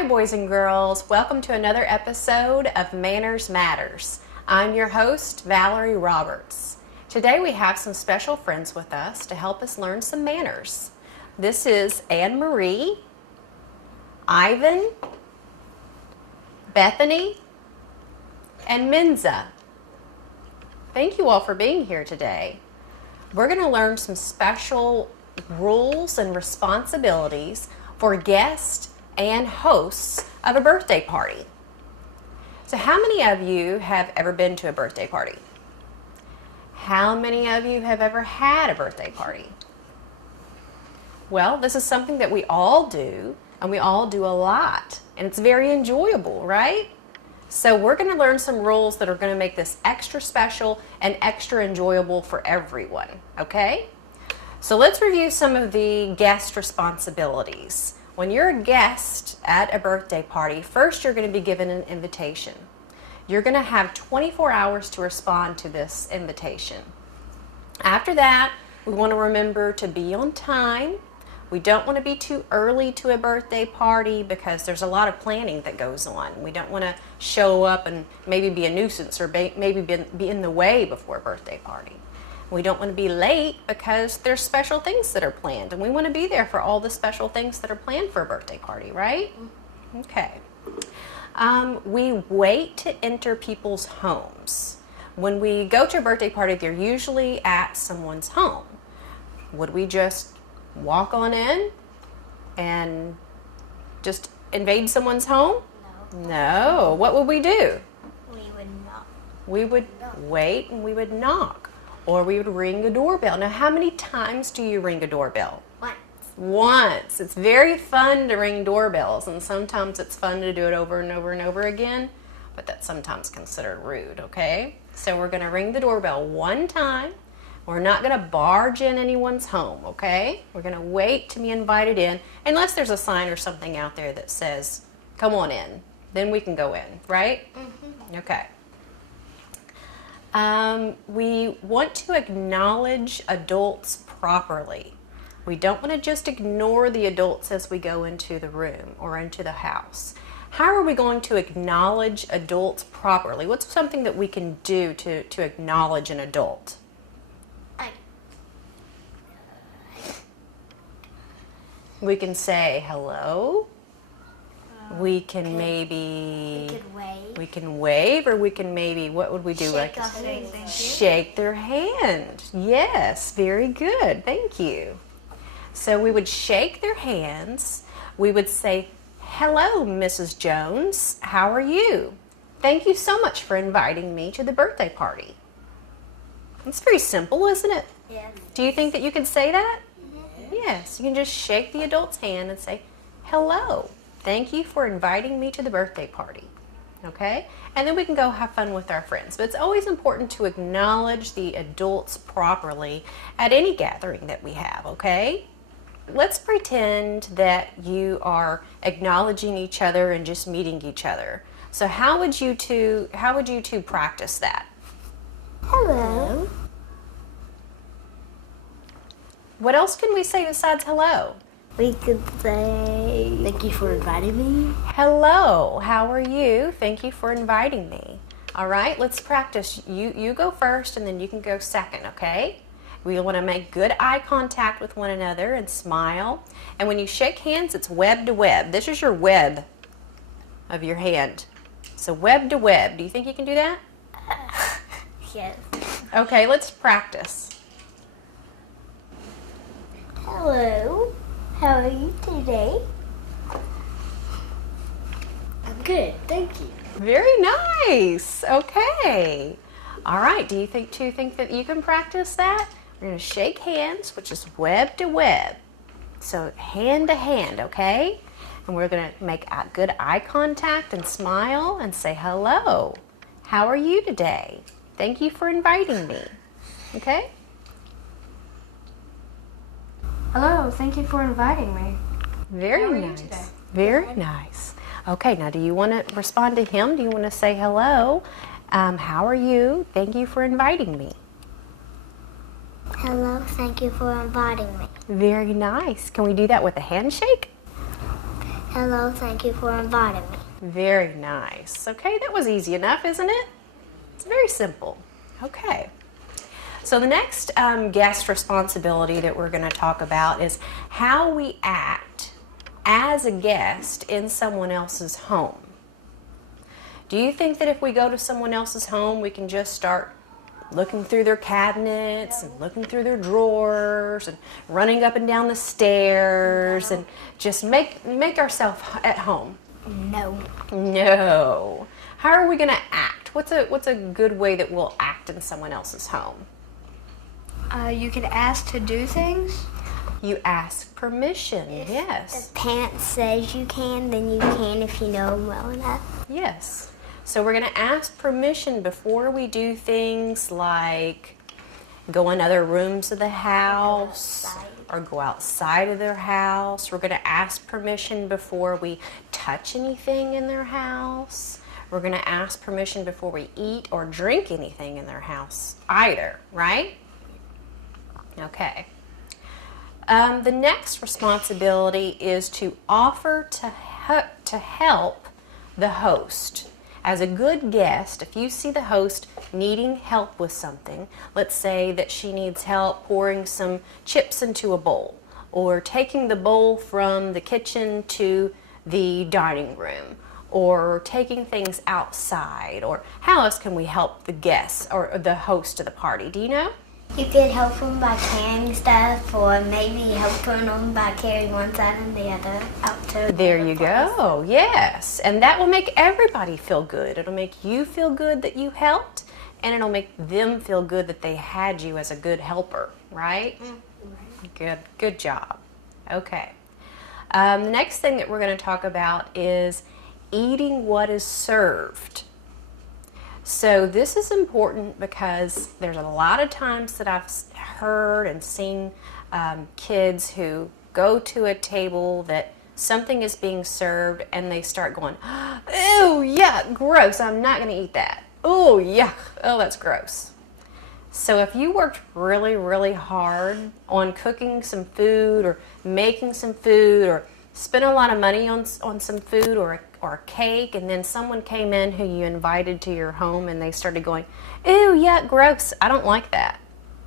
Hi boys and girls, welcome to another episode of Manners Matters. I'm your host, Valarie Roberts. Today we have some special friends with us to help us learn some manners. This is Anne-Marie, Ivan, Bethany, and Menza. Thank you all for being here today. We're going to learn some special rules and responsibilities for guests and hosts of a birthday party. So how many of you have ever been to a birthday party? How many of you have ever had a birthday party? Well, this is something that we all do, and we all do a lot, and it's very enjoyable, right? So we're going to learn some rules that are going to make this extra special and extra enjoyable for everyone, okay? So let's review some of the guest responsibilities. When you're a guest at a birthday party, first you're going to be given an invitation. You're going to have 24 hours to respond to this invitation. After that, we want to remember to be on time. We don't want to be too early to a birthday party because there's a lot of planning that goes on. We don't want to show up and maybe be a nuisance or maybe be in the way before a birthday party. We don't want to be late because there's special things that are planned, and we want to be there for all the special things that are planned for a birthday party, right? Okay. We wait to enter people's homes. When we go to a birthday party, they're usually at someone's home. Would we just walk on in and just invade someone's home? No. What would we do? We would knock. We would wait and we would knock. Or we would ring a doorbell. Now, how many times do you ring a doorbell? Once. It's very fun to ring doorbells, and sometimes it's fun to do it over and over and over again, but that's sometimes considered rude, okay? So we're going to ring the doorbell one time. We're not going to barge in anyone's home, okay? We're going to wait to be invited in, unless there's a sign or something out there that says, come on in. Then we can go in, right? Mm-hmm. Okay. We want to acknowledge adults properly. We don't want to just ignore the adults as we go into the room or into the house. How are we going to acknowledge adults properly? What's something that we can do to acknowledge an adult? We can say hello. We can maybe... We can wave, or we can maybe, what would we do? Shake their hand. Yes, very good. Thank you. So we would shake their hands. We would say, hello, Mrs. Jones. How are you? Thank you so much for inviting me to the birthday party. It's very simple, isn't it? Yes. Do you think that you can say that? Yes. You can just shake the adult's hand and say, hello. Thank you for inviting me to the birthday party. Okay? And then we can go have fun with our friends. But it's always important to acknowledge the adults properly at any gathering that we have, okay? Let's pretend that you are acknowledging each other and just meeting each other. So how would you two practice that? Hello. What else can we say besides hello? We could say, thank you for inviting me. Hello, how are you? Thank you for inviting me. All right, let's practice. You go first, and then you can go second, okay? We want to make good eye contact with one another and smile. And when you shake hands, it's web to web. This is your web of your hand. So web to web. Do you think you can do that? Yes. Okay, let's practice. Hello. How are you today? I'm good, thank you. Very nice. Okay. All right. Do you think that you can practice that? We're going to shake hands, which is web to web. So hand to hand, okay? And we're going to make a good eye contact and smile and say hello. How are you today? Thank you for inviting me. Okay? Hello, thank you for inviting me. Very nice. Very nice. Okay, now do you want to respond to him? Do you want to say hello? How are you? Thank you for inviting me. Hello, thank you for inviting me. Very nice. Can we do that with a handshake? Hello, thank you for inviting me. Very nice. Okay, that was easy enough, isn't it? It's very simple. Okay. So the next guest responsibility that we're going to talk about is how we act as a guest in someone else's home. Do you think that if we go to someone else's home, we can just start looking through their cabinets and looking through their drawers and running up and down the stairs and just make ourselves at home? No. No. How are we going to act? What's a good way that we'll act in someone else's home? You can ask to do things. You ask permission, yes. The pants says you can, then you can if you know them well enough. Yes. So we're going to ask permission before we do things like go in other rooms of the house or go outside of their house. We're going to ask permission before we touch anything in their house. We're going to ask permission before we eat or drink anything in their house either, right? Okay. The next responsibility is to offer to help the host. As a good guest, if you see the host needing help with something, let's say that she needs help pouring some chips into a bowl or taking the bowl from the kitchen to the dining room or taking things outside, or how else can we help the guests or the host of the party? Do you know? You could help them by carrying stuff, or maybe help them by carrying one side and the other out to. There you go. Yes. And that will make everybody feel good. It'll make you feel good that you helped, and it'll make them feel good that they had you as a good helper, right? Good. Good job. Okay. The next thing that we're going to talk about is eating what is served. So this is important because there's a lot of times that I've heard and seen kids who go to a table that something is being served and they start going, "Ew, yuck, gross, I'm not going to eat that. Oh, yuck, oh, that's gross." So if you worked really, really hard on cooking some food or making some food or spent a lot of money on some food or a cake, and then someone came in who you invited to your home and they started going, "Ew, yuck, gross, I don't like that."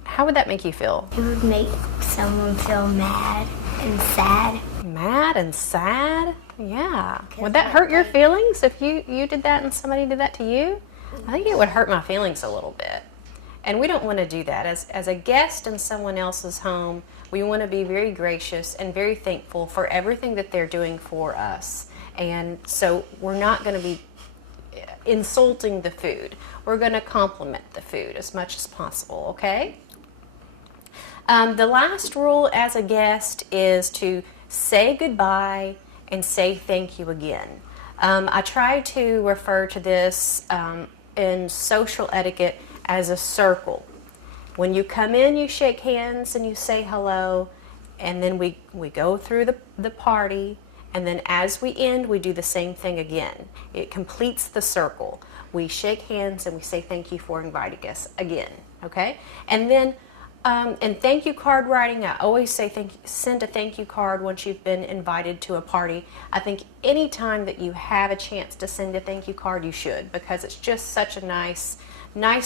How would that make you feel? It would make someone feel mad and sad. Mad and sad? Yeah. Would that hurt your feelings if you did that and somebody did that to you? I think it would hurt my feelings a little bit. And we don't want to do that. As a guest in someone else's home, we want to be very gracious and very thankful for everything that they're doing for us. And so we're not going to be insulting the food. We're going to compliment the food as much as possible, okay? The last rule as a guest is to say goodbye and say thank you again. I try to refer to this in social etiquette as a circle. When you come in, you shake hands and you say hello, and then we go through the party, and then as we end, we do the same thing again. It completes the circle. We shake hands and we say thank you for inviting us again, okay? And then in thank you card writing, I always say send a thank you card once you've been invited to a party. I think any time that you have a chance to send a thank you card, you should, because it's just such a nice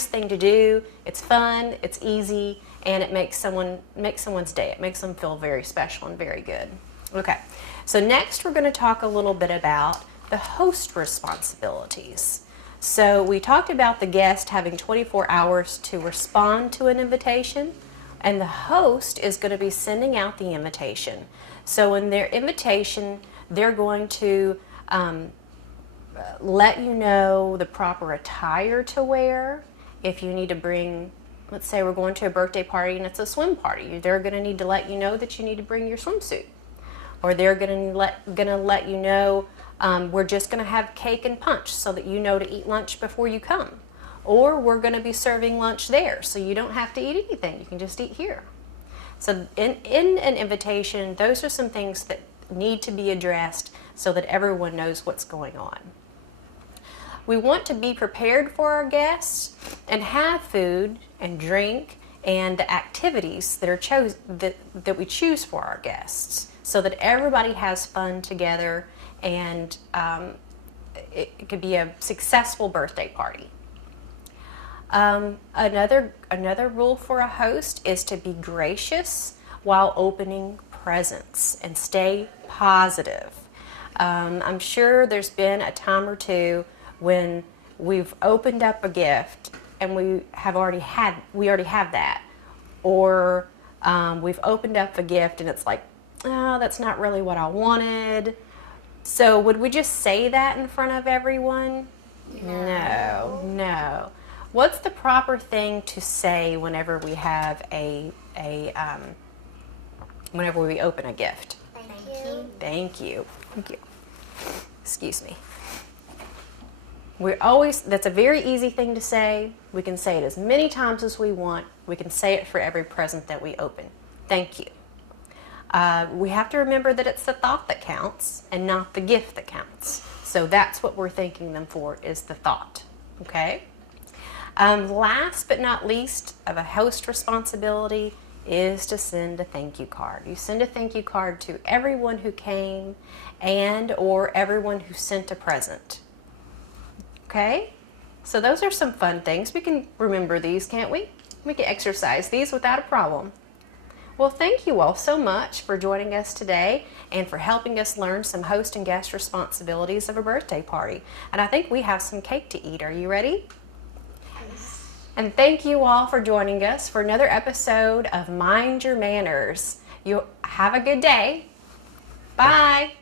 thing to do. It's fun, it's easy, and it makes someone's day. It makes them feel very special and very good. Okay, so next we're going to talk a little bit about the host responsibilities. So we talked about the guest having 24 hours to respond to an invitation, and the host is going to be sending out the invitation. So in their invitation, they're going to let you know the proper attire to wear. If you need to bring, let's say we're going to a birthday party and it's a swim party, they're going to need to let you know that you need to bring your swimsuit. Or they're going to let you know we're just going to have cake and punch so that you know to eat lunch before you come. Or we're going to be serving lunch there so you don't have to eat anything. You can just eat here. So in an invitation, those are some things that need to be addressed so that everyone knows what's going on. We want to be prepared for our guests and have food and drink and the activities that are that we choose for our guests, so that everybody has fun together and it could be a successful birthday party. Another rule for a host is to be gracious while opening presents and stay positive. I'm sure there's been a time or two when we've opened up a gift and we already have that, or we've opened up a gift and it's like, oh, that's not really what I wanted. So would we just say that in front of everyone? No. What's the proper thing to say whenever we have whenever we open a gift? Thank you. Excuse me. That's a very easy thing to say. We can say it as many times as we want. We can say it for every present that we open. Thank you. We have to remember that it's the thought that counts and not the gift that counts. So that's what we're thanking them for, is the thought. Okay? Last but not least of a host responsibility is to send a thank you card. You send a thank you card to everyone who came and or everyone who sent a present. Okay? So those are some fun things. We can remember these, can't we? We can exercise these without a problem. Well, thank you all so much for joining us today and for helping us learn some host and guest responsibilities of a birthday party. And I think we have some cake to eat. Are you ready? Yes. And thank you all for joining us for another episode of Mind Your Manners. You have a good day. Bye.